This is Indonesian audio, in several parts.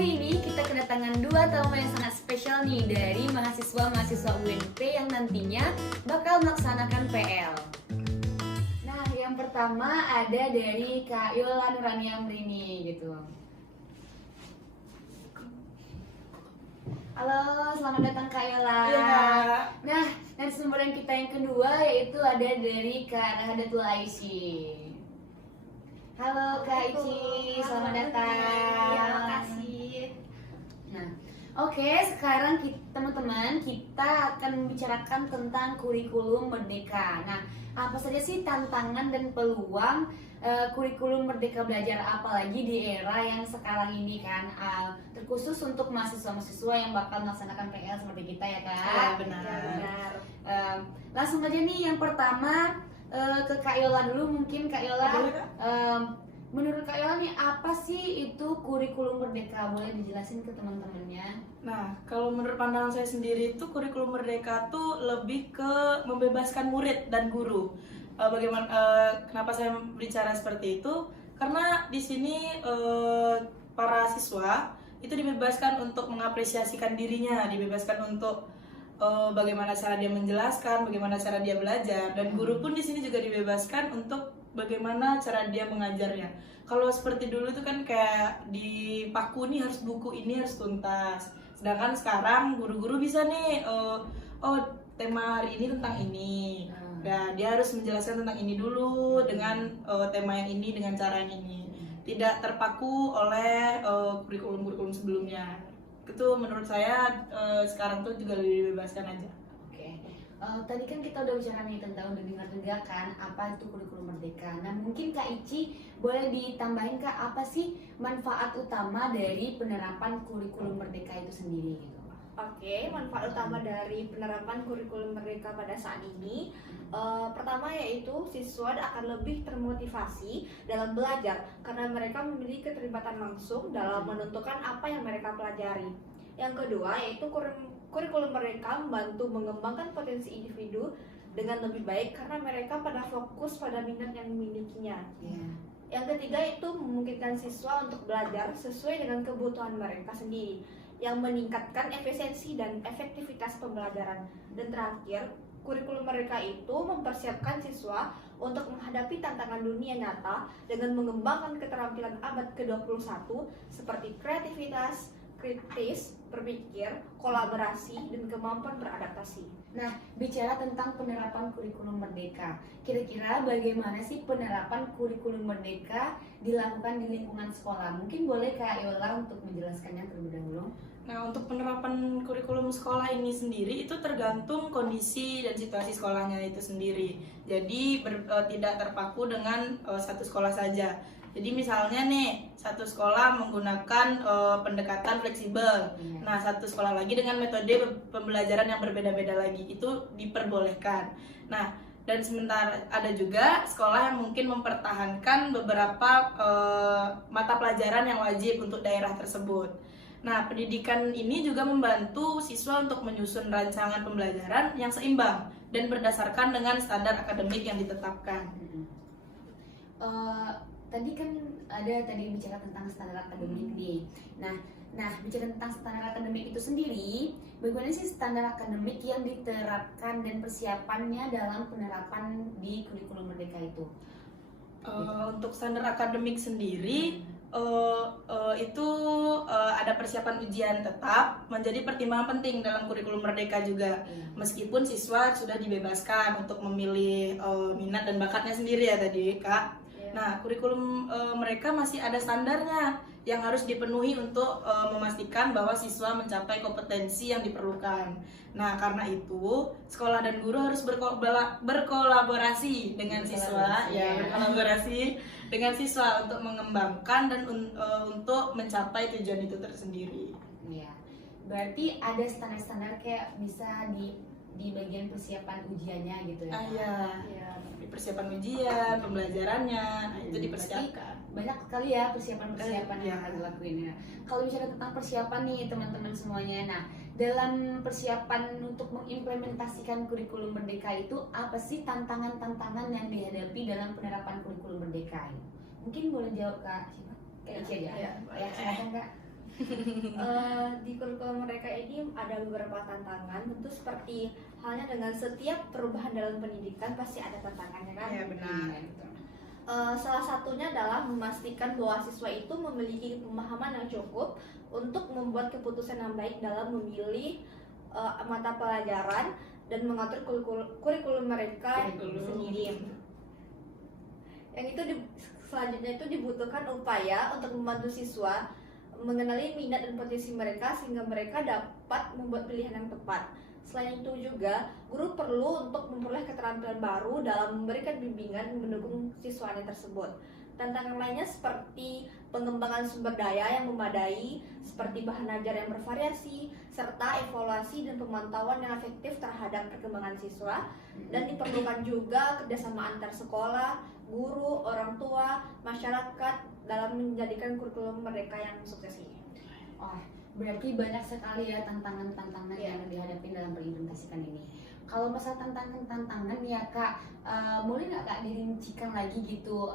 Hari ini kita kedatangan dua tamu yang sangat spesial nih dari mahasiswa-mahasiswa UNP yang nantinya bakal melaksanakan PL. Nah, yang pertama ada dari Kak Yola Nurani Amrini gitu. Halo, selamat datang Kak Yola. Iya. Nah, narasumber yang kita yang kedua yaitu ada dari Kak Rahadatul Aisyah. Halo Kak Ici, selamat datang. Terima kasih. Nah, oke, sekarang teman-teman kita akan membicarakan tentang kurikulum Merdeka. Nah, apa saja sih tantangan dan peluang kurikulum Merdeka Belajar, apalagi di era yang sekarang ini kan, terkhusus untuk mahasiswa-mahasiswa yang bakal melaksanakan PL seperti kita ya Kak? Ya, benar. Langsung aja nih, yang pertama ke Kak Yola dulu, mungkin Kak Yola. Menurut Kak Yola nih, apa sih itu kurikulum Merdeka? Boleh dijelasin ke teman-temannya? Nah, kalau menurut pandangan saya sendiri itu kurikulum Merdeka tuh lebih ke membebaskan murid dan guru. Kenapa saya bicara seperti itu? Karena di sini para siswa itu dibebaskan untuk mengapresiasikan dirinya, dibebaskan untuk bagaimana cara dia menjelaskan, bagaimana cara dia belajar, dan guru pun di sini juga dibebaskan untuk bagaimana cara dia mengajarnya. Kalau seperti dulu itu kan kayak dipaku nih, harus buku ini harus tuntas. Sedangkan sekarang guru-guru bisa nih, tema hari ini tentang ini. Nah, dia harus menjelaskan tentang ini dulu dengan tema yang ini, dengan cara yang ini. Tidak terpaku oleh kurikulum-kurikulum sebelumnya. Itu menurut saya sekarang tuh juga lebih dibebaskan aja. Oke. Tadi kan kita udah bicara nih tentang udah dengar kan apa itu kurikulum Merdeka. Nah, mungkin Kak Ici boleh ditambahin Kak, apa sih manfaat utama dari penerapan kurikulum Merdeka itu sendiri gitu? Oke, manfaat utama dari penerapan kurikulum Merdeka pada saat ini, pertama yaitu siswa akan lebih termotivasi dalam belajar karena mereka memiliki keterlibatan langsung dalam menentukan apa yang mereka pelajari. Yang kedua yaitu kurikulum Merdeka membantu mengembangkan potensi individu dengan lebih baik karena mereka pada fokus pada minat yang dimilikinya. Yang ketiga itu memungkinkan siswa untuk belajar sesuai dengan kebutuhan mereka sendiri, yang meningkatkan efisiensi dan efektivitas pembelajaran. Dan terakhir, kurikulum mereka itu mempersiapkan siswa untuk menghadapi tantangan dunia nyata dengan mengembangkan keterampilan abad ke-21 seperti kreativitas, kritis, berpikir, kolaborasi, dan kemampuan beradaptasi. Nah, bicara tentang penerapan kurikulum Merdeka, kira-kira bagaimana sih penerapan kurikulum Merdeka dilakukan di lingkungan sekolah? Mungkin boleh Kak Yola untuk menjelaskannya terlebih dahulu. Nah, untuk penerapan kurikulum sekolah ini sendiri itu tergantung kondisi dan situasi sekolahnya itu sendiri. Jadi tidak terpaku dengan satu sekolah saja. Jadi misalnya nih, satu sekolah menggunakan pendekatan fleksibel. Nah, satu sekolah lagi dengan metode pembelajaran yang berbeda-beda lagi, itu diperbolehkan. Nah, dan sementara ada juga sekolah yang mungkin mempertahankan beberapa mata pelajaran yang wajib untuk daerah tersebut. Nah, pendidikan ini juga membantu siswa untuk menyusun rancangan pembelajaran yang seimbang dan berdasarkan dengan standar akademik yang ditetapkan. Tadi kan tadi bicara tentang standar akademik nih. Nah, bicara tentang standar akademik itu sendiri, bagaimana sih standar akademik yang diterapkan dan persiapannya dalam penerapan di kurikulum Merdeka itu? Untuk standar akademik sendiri itu ada persiapan ujian tetap menjadi pertimbangan penting dalam kurikulum Merdeka juga. Meskipun siswa sudah dibebaskan untuk memilih minat dan bakatnya sendiri ya tadi Kak. Nah, kurikulum mereka masih ada standarnya yang harus dipenuhi untuk memastikan bahwa siswa mencapai kompetensi yang diperlukan. Nah, karena itu sekolah dan guru harus berkolaborasi dengan siswa, berkolaborasi dengan siswa untuk mengembangkan dan untuk mencapai tujuan itu tersendiri. Ya, berarti ada standar-standar kayak bisa di bagian persiapan ujiannya gitu ya? Di persiapan ujian, pembelajarannya, itu dipersiapkan. Banyak sekali ya persiapan-persiapan yang akan dilakuin ya. Kalau bicara tentang persiapan nih teman-teman semuanya, nah dalam persiapan untuk mengimplementasikan kurikulum Merdeka itu apa sih tantangan-tantangan yang dihadapi dalam penerapan kurikulum Merdeka? Mungkin boleh jawab Kak siapa? Kak Ici aja. Ya, silakan Kak. Di kurikulum mereka ini ada beberapa tantangan, tentu seperti halnya dengan setiap perubahan dalam pendidikan pasti ada tantangannya kan. Iya benar. Salah satunya adalah memastikan bahwa siswa itu memiliki pemahaman yang cukup untuk membuat keputusan yang baik dalam memilih mata pelajaran dan mengatur kurikulum mereka sendiri. Yang itu selanjutnya itu dibutuhkan upaya untuk membantu siswa mengenali minat dan potensi mereka sehingga mereka dapat membuat pilihan yang tepat. Selain itu juga, guru perlu untuk memperoleh keterampilan baru dalam memberikan bimbingan dan mendukung siswanya tersebut. Tantangan lainnya seperti pengembangan sumber daya yang memadai, seperti bahan ajar yang bervariasi, serta evaluasi dan pemantauan yang efektif terhadap perkembangan siswa. Dan diperlukan juga kerjasama antar sekolah, guru, orang tua, masyarakat dalam menjadikan kurikulum mereka yang sukses ini. Wah, berarti banyak sekali ya tantangan-tantangan yang dihadapi dalam berimplementasikan ini. Kalau masalah tantangan-tantangan ya Kak, boleh nggak Kak dirincikan lagi gitu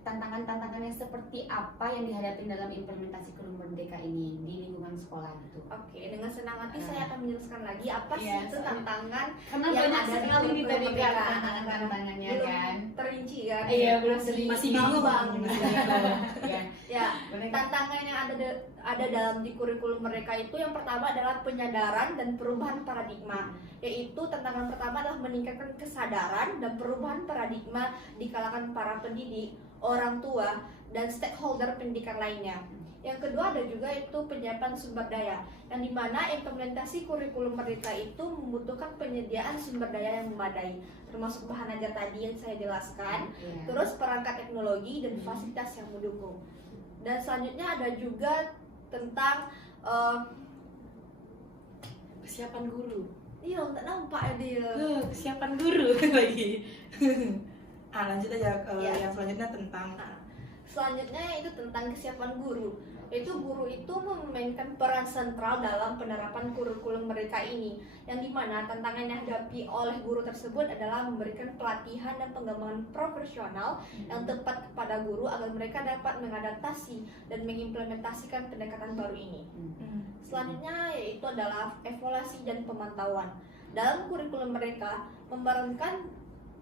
tantangan-tantangan yang seperti apa yang dihadapi dalam implementasi kurikulum merdeka ini di lingkungan sekolah gitu? Oke, dengan senang hati saya akan menjelaskan lagi apa sih itu tantangan Karena yang banyak ada di sekali nih tadi kurikulum Kak merdeka. tantangannya Belum kan. terinci kan? Iya, belum sering Masih bingung Bang. Ya. Ya, tantangan yang ada dalam di kurikulum mereka itu yang pertama adalah penyadaran dan perubahan paradigma. Yaitu tantangan pertama adalah meningkatkan kesadaran dan perubahan paradigma di kalangan para pendidik, orang tua, dan stakeholder pendidikan lainnya. Yang kedua ada juga itu penyiapan sumber daya, yang dimana implementasi kurikulum mereka itu membutuhkan penyediaan sumber daya yang memadai, termasuk bahan ajar tadi yang saya jelaskan, terus perangkat teknologi dan fasilitas yang mendukung. Dan selanjutnya ada juga tentang Kesiapan guru. iya tak nampak dia. Kesiapan guru lagi. Lanjut aja ke Ya. yang selanjutnya tentang Selanjutnya itu tentang kesiapan guru. Itu guru itu memainkan peran sentral dalam penerapan kurikulum mereka ini, yang dimana tantangan yang dihadapi oleh guru tersebut adalah memberikan pelatihan dan pengembangan profesional yang tepat kepada guru agar mereka dapat mengadaptasi dan mengimplementasikan pendekatan baru ini. Selanjutnya yaitu adalah evaluasi dan pemantauan. Dalam kurikulum mereka membarenkan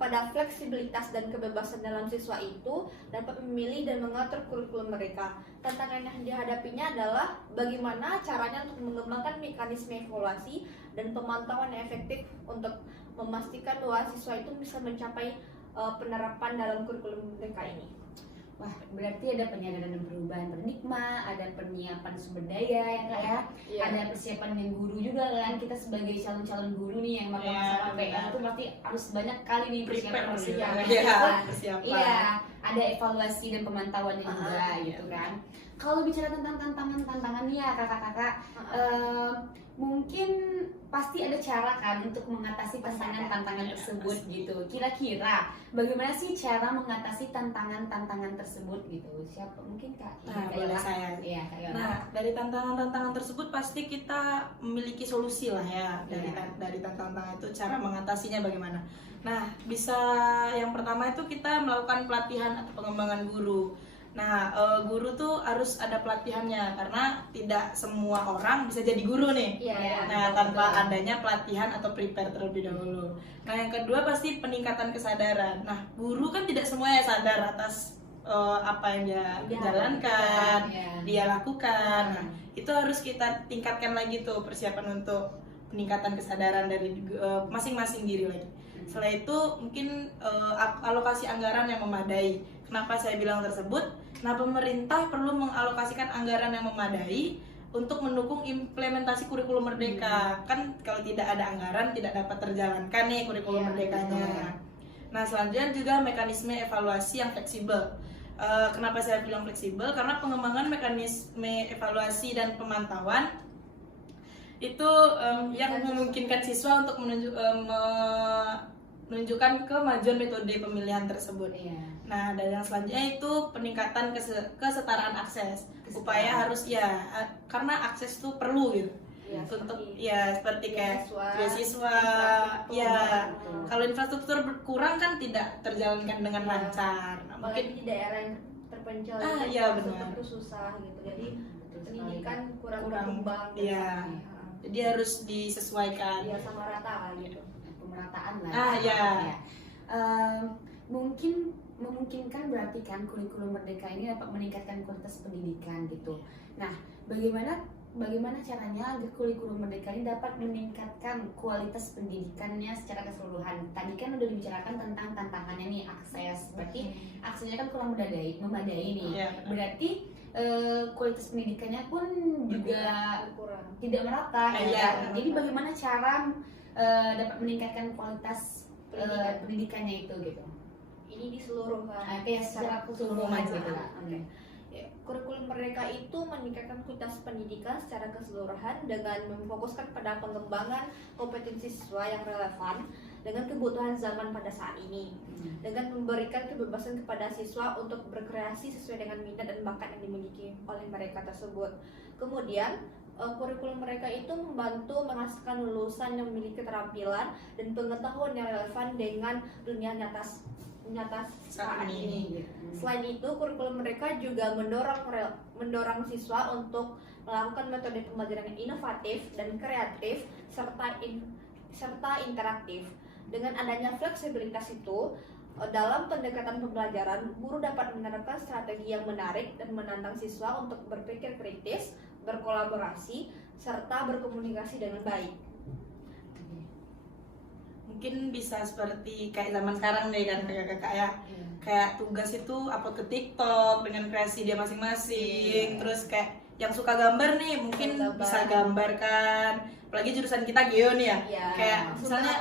pada fleksibilitas dan kebebasan dalam siswa itu dapat memilih dan mengatur kurikulum mereka. Tantangan yang dihadapinya adalah bagaimana caranya untuk mengembangkan mekanisme evaluasi dan pemantauan yang efektif untuk memastikan bahwa siswa itu bisa mencapai penerapan dalam kurikulum mereka ini. Wah, berarti ada penyadaran dan perubahan paradigma, ada penyiapan sumber daya ya Kak ya, Iya. ada persiapan dengan guru juga kan. Kita sebagai calon-calon guru nih yang bakal Iya, masuk PPL benar. itu berarti harus banyak kali nih prepare persiapan. persiapan. Iya, ada evaluasi dan pemantauannya juga gitu kan. Kalau bicara tentang tantangan-tantangan nih ya kakak-kakak, mungkin pasti ada cara kan untuk mengatasi tantangan tersebut gitu. Kira-kira bagaimana sih cara mengatasi tantangan-tantangan tersebut gitu? Siapa mungkin Kak? Nah, Kak boleh Yola? saya. Iya, Kak Yola. Nah, dari tantangan-tantangan tersebut pasti kita memiliki solusi lah ya. Dari tantangan itu cara mengatasinya bagaimana. Nah, bisa yang pertama itu kita melakukan pelatihan atau pengembangan guru. Nah, guru tuh harus ada pelatihannya karena tidak semua orang bisa jadi guru nih. Iya. Nah, tanpa adanya pelatihan atau prepare terlebih dahulu. Nah, yang kedua pasti peningkatan kesadaran. Nah, guru kan tidak semuanya sadar atas apa yang dia jalankan, dia lakukan. Nah, itu harus kita tingkatkan lagi tuh persiapan untuk peningkatan kesadaran dari masing-masing diri lagi. Setelah itu mungkin alokasi anggaran yang memadai. Kenapa saya bilang tersebut? Nah, pemerintah perlu mengalokasikan anggaran yang memadai untuk mendukung implementasi kurikulum merdeka. Kan kalau tidak ada anggaran tidak dapat terjalankan nih kurikulum merdekanya. Nah, selanjutnya juga mekanisme evaluasi yang fleksibel. Kenapa saya bilang fleksibel? Karena pengembangan mekanisme evaluasi dan pemantauan itu yang memungkinkan siswa untuk menunjukkan kemajuan metode pemilihan tersebut. Nah, dan yang selanjutnya itu peningkatan kesetaraan akses. Upaya harus karena akses itu perlu gitu. Untuk seperti kayak beasiswa, kalau infrastruktur berkurang kan tidak terjalankan dengan lancar. Nah, Apalagi mungkin di daerah yang terpencil benar. itu susah gitu. Jadi pendidikan kurang Kurang, berkembang. iya. Jadi harus disesuaikan. Ya sama rata gitu. Pemerataan lah. Ya. Mungkin memungkinkan berarti kan kurikulum merdeka ini dapat meningkatkan kualitas pendidikan gitu. Nah, bagaimana caranya agar kurikulum merdeka ini dapat meningkatkan kualitas pendidikannya secara keseluruhan? Tadi kan udah dibicarakan tentang tantangannya nih, akses. Berarti aksesnya kan kurang memadai nih. Ya, Berarti kualitas pendidikannya pun juga Kurang. tidak merata ya. Iya. Jadi bagaimana cara dapat meningkatkan kualitas pendidikannya itu gitu? Ini di seluruh Kayak secara keseluruhan gitu. Oke. Ya, kurikulum merdeka itu meningkatkan kualitas pendidikan secara keseluruhan dengan memfokuskan pada pengembangan kompetensi siswa yang relevan dengan kebutuhan zaman pada saat ini, dengan memberikan kebebasan kepada siswa untuk berkreasi sesuai dengan minat dan bakat yang dimiliki oleh mereka tersebut. Kemudian kurikulum mereka itu membantu menghasilkan lulusan yang memiliki keterampilan dan pengetahuan yang relevan dengan dunia nyata saat ini. Selain itu, kurikulum mereka juga mendorong siswa untuk melakukan metode pembelajaran yang inovatif dan kreatif serta interaktif. Dengan adanya fleksibilitas itu, dalam pendekatan pembelajaran, guru dapat menerapkan strategi yang menarik dan menantang siswa untuk berpikir kritis, berkolaborasi, serta berkomunikasi dengan baik. Mungkin bisa seperti kayak zaman sekarang deh kan kakak ya. Kayak tugas itu upload ke TikTok dengan kreasi dia masing-masing. Terus kayak yang suka gambar nih mungkin bisa gambarkan. Apalagi jurusan kita geo nih ya. Kayak misalnya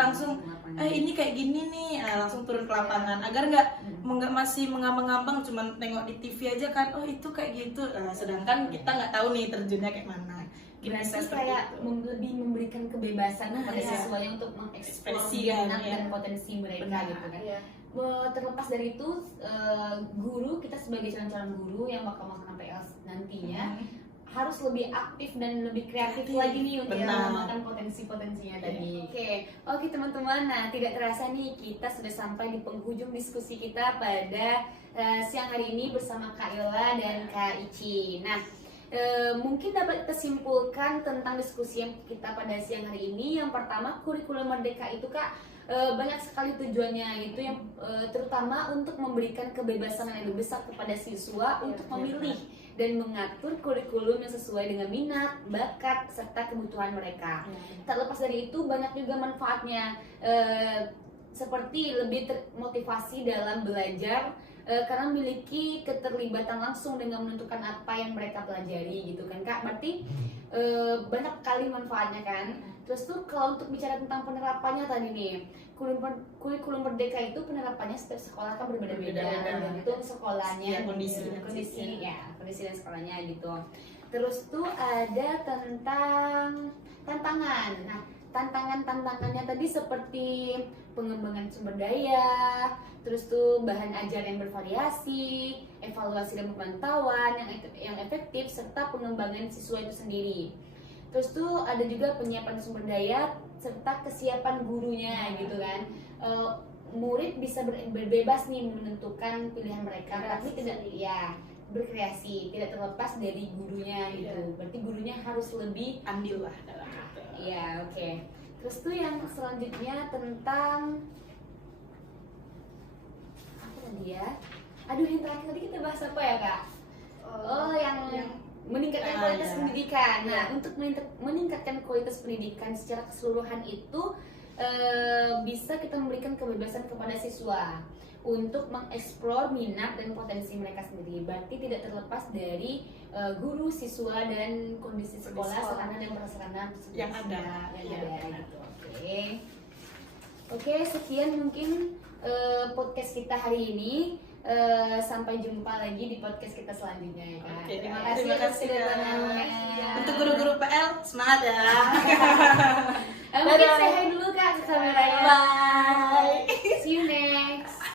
langsung ini kayak gini nih, langsung turun ke lapangan agar nggak masih mengambang-ngambang cuman tengok di TV aja kan, oh itu kayak gitu. Sedangkan kita nggak tahu nih terjunnya kayak mana. Berarti kayak lebih memberikan kebebasan kepada siswanya untuk mengekspresi minat dan potensi mereka gitu kan. Terlepas dari itu, guru kita sebagai calon-calon guru yang bakal melakukan PLS nantinya harus lebih aktif dan lebih kreatif lagi nih untuk mengembangkan potensi-potensinya tadi. Oke teman-teman, nah tidak terasa nih kita sudah sampai di penghujung diskusi kita pada siang hari ini bersama Kak Yola dan Kak Ici. Nah, mungkin dapat kita simpulkan tentang diskusi yang kita pada siang hari ini. Yang pertama, kurikulum merdeka itu Kak banyak sekali tujuannya, itu yang terutama untuk memberikan kebebasan yang lebih besar kepada siswa untuk memilih dan mengatur kurikulum yang sesuai dengan minat, bakat, serta kebutuhan mereka. Tak lepas dari itu, banyak juga manfaatnya, seperti lebih termotivasi dalam belajar karena memiliki keterlibatan langsung dengan menentukan apa yang mereka pelajari gitu kan Kak. Berarti banyak kali manfaatnya kan. Terus tuh kalau untuk bicara tentang penerapannya tadi nih, kurikulum merdeka itu penerapannya setiap sekolah kan berbeda-beda, tergantung sekolahnya, kondisi dan sekolahnya gitu. Terus tuh ada tentang tantangan. Nah, tantangannya tadi seperti pengembangan sumber daya, terus tuh bahan ajar yang bervariasi, evaluasi dan pemantauan yang efektif, serta pengembangan siswa itu sendiri. Terus tuh ada juga penyiapan sumber daya serta kesiapan gurunya gitu kan. Murid bisa berbebas nih menentukan pilihan mereka, tapi tidak berkreasi, tidak terlepas dari gurunya gitu. Berarti gurunya harus lebih andil lah dalam itu. Oke. Terus tuh yang selanjutnya tentang apa tadi ya? Aduh, yang terakhir tadi kita bahas apa ya Kak? Yang meningkatkan kualitas pendidikan. Nah, untuk meningkatkan kualitas pendidikan secara keseluruhan itu bisa kita memberikan kebebasan kepada siswa untuk mengeksplor minat dan potensi mereka sendiri. Berarti tidak terlepas dari guru, siswa, dan kondisi sekolah, sarana dan prasarana yang ada gitu. Oke, sekian mungkin podcast kita hari ini. Sampai jumpa lagi di podcast kita selanjutnya ya Kak. Terima kasih ya. Untuk guru-guru PL, semangat ya. Mungkin say hi dulu Kak ke kameranya. Bye. See you next.